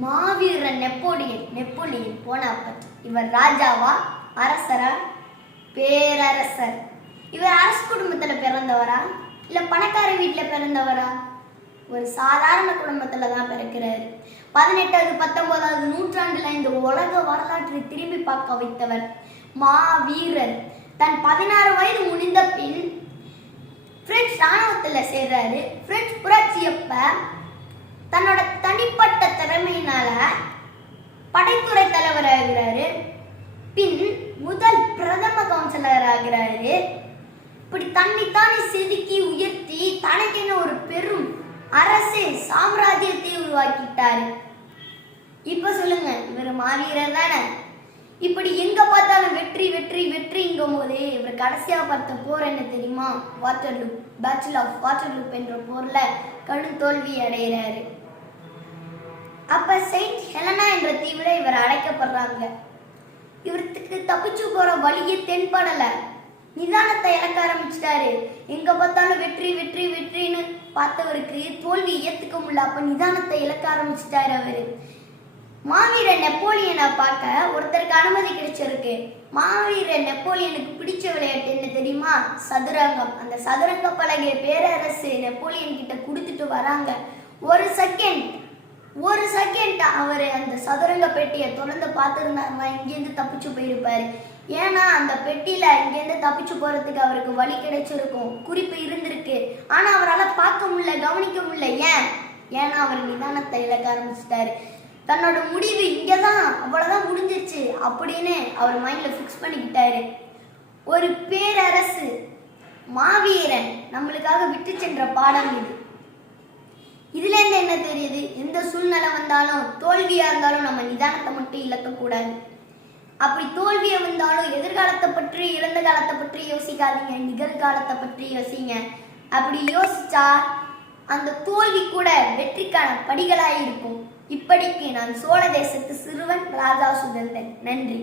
மாவீரன் Napoleon போனாபட். இவர் ராஜாவா, அரசரா, பேரரசர்? இவர் அரசு குடும்பத்துல பிறந்தவரா இல்ல பணக்கார வீட்டுல பிறந்தவரா? ஒரு சாதாரண குடும்பத்துல தான் பிறக்கிறாரு. 18வது 19வது நூற்றாண்டுல இந்த உலக வரலாற்றை திரும்பி பார்க்க வைத்தவர் மாவீரர். தன் 16 வயது முடிந்த பின் பிரெஞ்சு ராணுவத்துல சேர்றாரு. பிரெஞ்சு புரட்சியப்ப தன்னோட தனிப்பட்ட திறமையினால படைத்துறை தலைவர் ஆகிறாரு. பின் முதல் பிரதம கவுன்சிலர் ஆகிறாரு. இப்படி தன்னைத்தானே செதுக்கி உயர்த்தி தனக்கென ஒரு பெரும் அரசு சாம்ராஜ்யத்தை உருவாக்கிட்டாரு. இப்ப சொல்லுங்க, இவர் மாவீரர் தானே? இப்படி எங்க பார்த்தாலும் வெற்றி வெற்றி வெற்றிங்கும் போதே இவர் கடைசியா பார்த்த போர் என்ன தெரியுமா? வாட்டர்லூ, பேட்டில் ஆஃப் வாட்டர்லூ என்ற போர்ல கடும் தோல்வி அடைகிறாரு. அப்ப செயின்ட் ஹெலனா என்ற தீவிர இவர் அடைக்கப்படுறாங்க. இவருக்கு தப்பிச்சு போற வழியே தென்படல. நிதானத்தை இழக்க ஆரம்பிச்சிட்டாரு. எங்க பார்த்தாலும் வெற்றி வெற்றி வெற்றின்னு பார்த்தவருக்கு தோல்வி ஏத்துக்க முடியல. அப்ப நிதானத்தை இழக்க ஆரம்பிச்சிட்டாரு அவரு. மாவீரன் நெப்போலியனை பார்க்க ஒருத்தருக்கு அனுமதி கிடைச்சிருக்கு. மாவீரன் நெப்போலியனுக்கு பிடிச்ச விளையாட்டு என்ன தெரியுமா? சதுரங்கம். அந்த சதுரங்க பலகைய பேரரசு நெப்போலியன் கிட்ட கொடுத்துட்டு வராங்க. ஒரு செகண்ட் அவர் அந்த சதுரங்க பெட்டியை தொடர்ந்து பார்த்துருந்தாருன்னா இங்கேருந்து தப்பிச்சு போயிருப்பாரு. ஏன்னா அந்த பெட்டியில இங்கேருந்து தப்பிச்சு போறதுக்கு அவருக்கு வழி கிடைச்சிருக்கும், குறிப்பு இருந்திருக்கு. ஆனா அவரால் பார்க்க முடியல, கவனிக்க முடியல. ஏன்னா அவர் நிதானத்தை இழக்க ஆரம்பிச்சிட்டாரு. தன்னோட முடிவு இங்கதான், அவ்வளவுதான் முடிஞ்சிருச்சு அப்படின்னு அவர் மைண்ட்ல பிக்ஸ் பண்ணிக்கிட்டாரு. ஒரு பேரரசு மாவீரன் நம்மளுக்காக விட்டு சென்ற பாடம் இது. இதுல இருந்து என்ன தெரியுது? எந்த சூழ்நிலை வந்தாலும், தோல்வியா இருந்தாலும் நம்ம நிதானத்தை மட்டும் இழக்க கூடாது. அப்படி தோல்வியை வந்தாலும் எதிர்காலத்தை பற்றி, இறந்த காலத்தை பற்றி யோசிக்காதீங்க, நிகழ்காலத்தை பற்றி யோசிங்க. அப்படி யோசிச்சா அந்த தோல்வி கூட வெற்றிக்கான படிகளாய் இருக்கும். இப்படிக்கு நான் சோழ தேசத்து சிறுவன் ராஜா சுதந்தன். நன்றி.